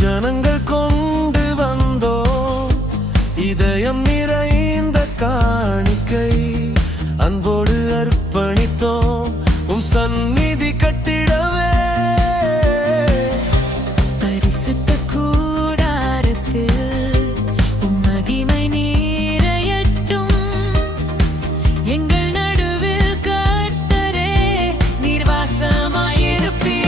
ஜனங்கள் கொண்டு வந்தோ இதயம் நிறைந்த காணிக்கை அன்போடு அர்ப்பணித்தோம் சந்நிதி கட்டிடவே பரிசுத்த கூடாரத்தில் மகிமை நிறையட்டும் எங்கள் நடுவில் கர்த்தரே நீர் வாசமாயிருப்பீர்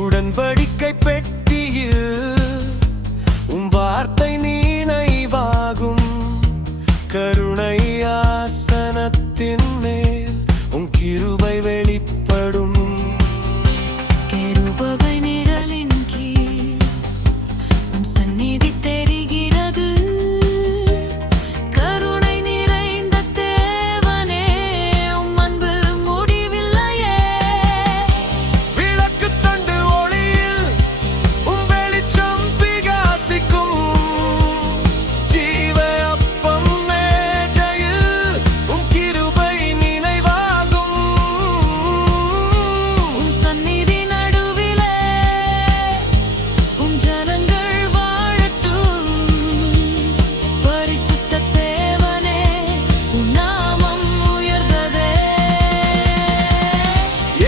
உடன்படிக்கை பெட்டியில் வார்த்தை நினைவாகும் கருணை ஆசனத்தின் மேல் கிருபை வெளிப்படும் கெரூபுகள் நிழலின் கீழ் சந்நிதி தெரிகிறது கருணை நிறைந்த தேவனே அன்பு முடிவில்லையே விளக்கு தண்டு ஒளியில் வெளிச்சம் பிரகாசிக்கும் ஜீவ அப்பம் மேஜையில் கிருபை நினைவாகும் சந்நிதி நடுவிலே ஜனங்கள் வாழட்டும் பரிசுத்த தேவனே நாமம் உயர்ந்ததே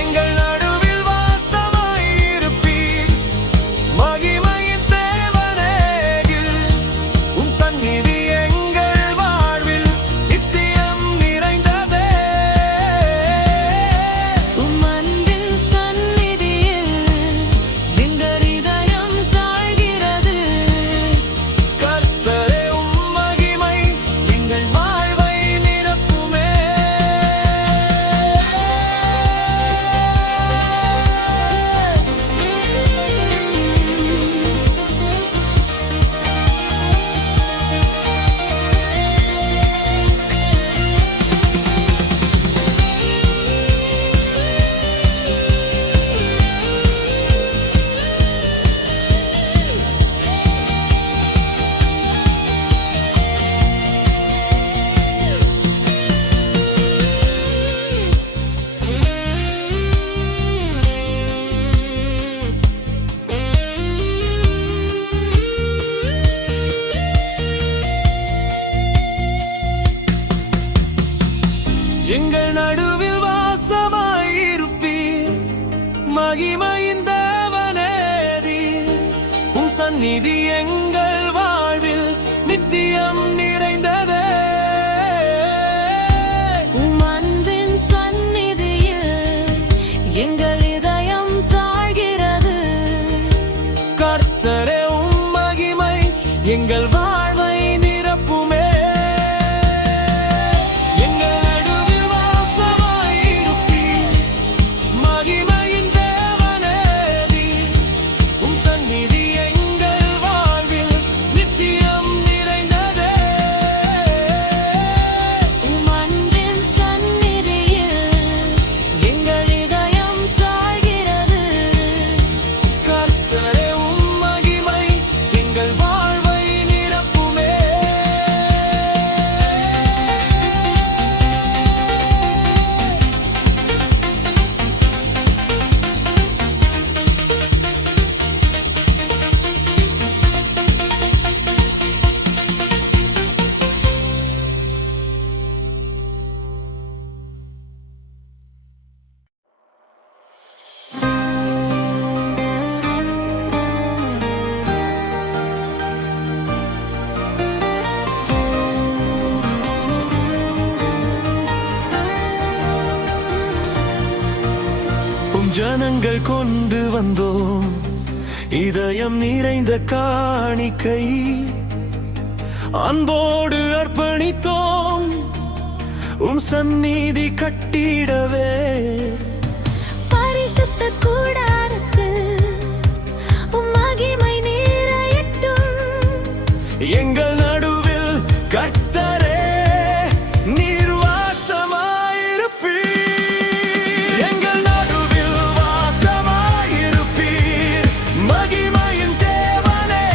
எங்கள் நடுவில் வாசமாயிருப்பீர் மகிமையின் தேவனே சந்நிதி எங்கள் வாழ்வில் நித்தியம் நிறைந்ததே அன்பின் சந்நிதியில் எங்கள் இதயம் தாழ்கிறது கர்த்தரே மகிமை எங்கள் வாழ்வை நிரப்புமே எங்கள் நடுவில் வாசமாயிருப்பீர் மகிமையின் தேவனே சந்நிதி எங்கள் வாழ்வில் நித்தியம் நிறைந்ததே அன்பின் சந்நிதியில் எங்கள் இதயம் தாழ்கிறது கர்த்தரே மகிமை எங்கள் வாழ்வை நிரப்புமே எங்கள் நடுவில் வாசமாயிருப்பீர் மகிமையின் தேவனே சந்நிதி எங்கள் வாழ்வில் நித்தியம் நிறைந்ததே அன்பின் சந்நிதியில் எங்கள் இதயம் தாழ்கிறது கர்த்தரே மகிமை எங்கள் வாழ்வை நிரப்புமே நாங்கள் கொண்டு வந்தோம் இதயம் நிறைந்த காணிக்கை, அன்போடு அர்ப்பணித்தோம் சந்நிதி கட்டிடவே. பரிசுத்த கூடாரத்தில் மகிமை நிறையட்டும். எங்கள் நடுவில் கர்த்தரே நீர் வாசமாயிருப்பீர். எங்கள் நடுவில் வாசமாயிருப்பீர். மகிமையின் தேவனே,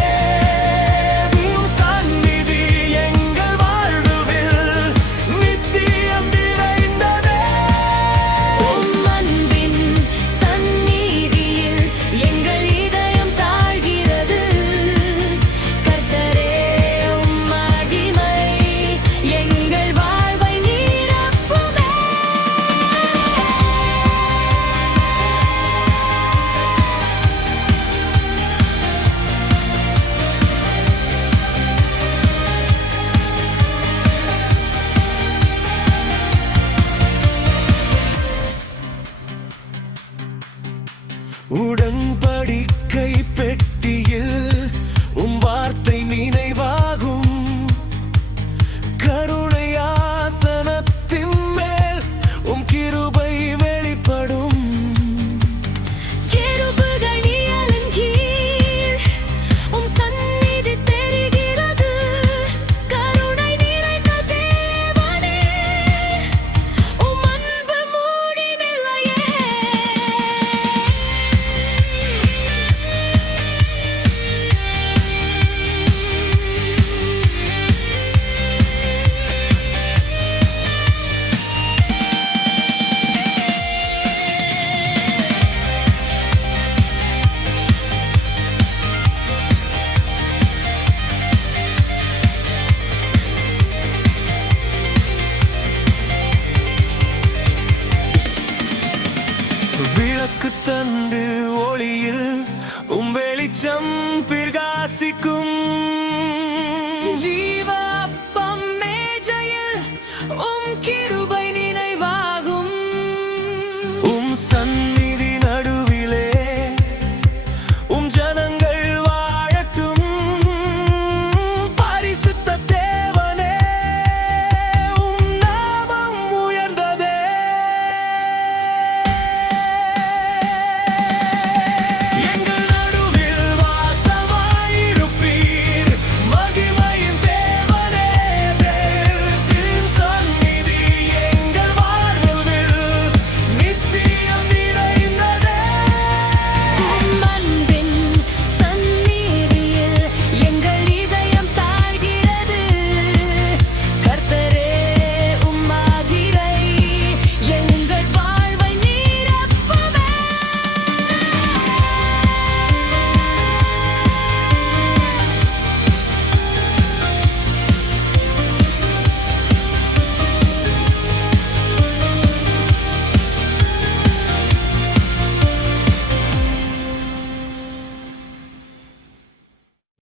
உம் சந்நிதி எங்கள் வாழ்வில் நித்தியம் நிறைந்ததே. உம் அன்பின் சந்நிதியில் எங்கள் இதயம் தாழ்கிறது. கர்த்தரே, உம் மகிமை எங்கள் வாழ்வை நிரப்புமே. உடன்படிக்கை பெட்டியில் உம் வார்த்தை நினைவாகும். கருணையாசனத்தின் மேல் உம் கிருபை வெளிப்படும். கேருபுகள் நிழலின் கீழ் உம் சந்நிதி தெரிகிறது. கருணை நிறைந்த தேவனே, உம் அன்பு முடிவில்லையே. விளக்கு தண்டு ஒளியில் உம் வெளிச்சம் பிரகாசிக்கும்.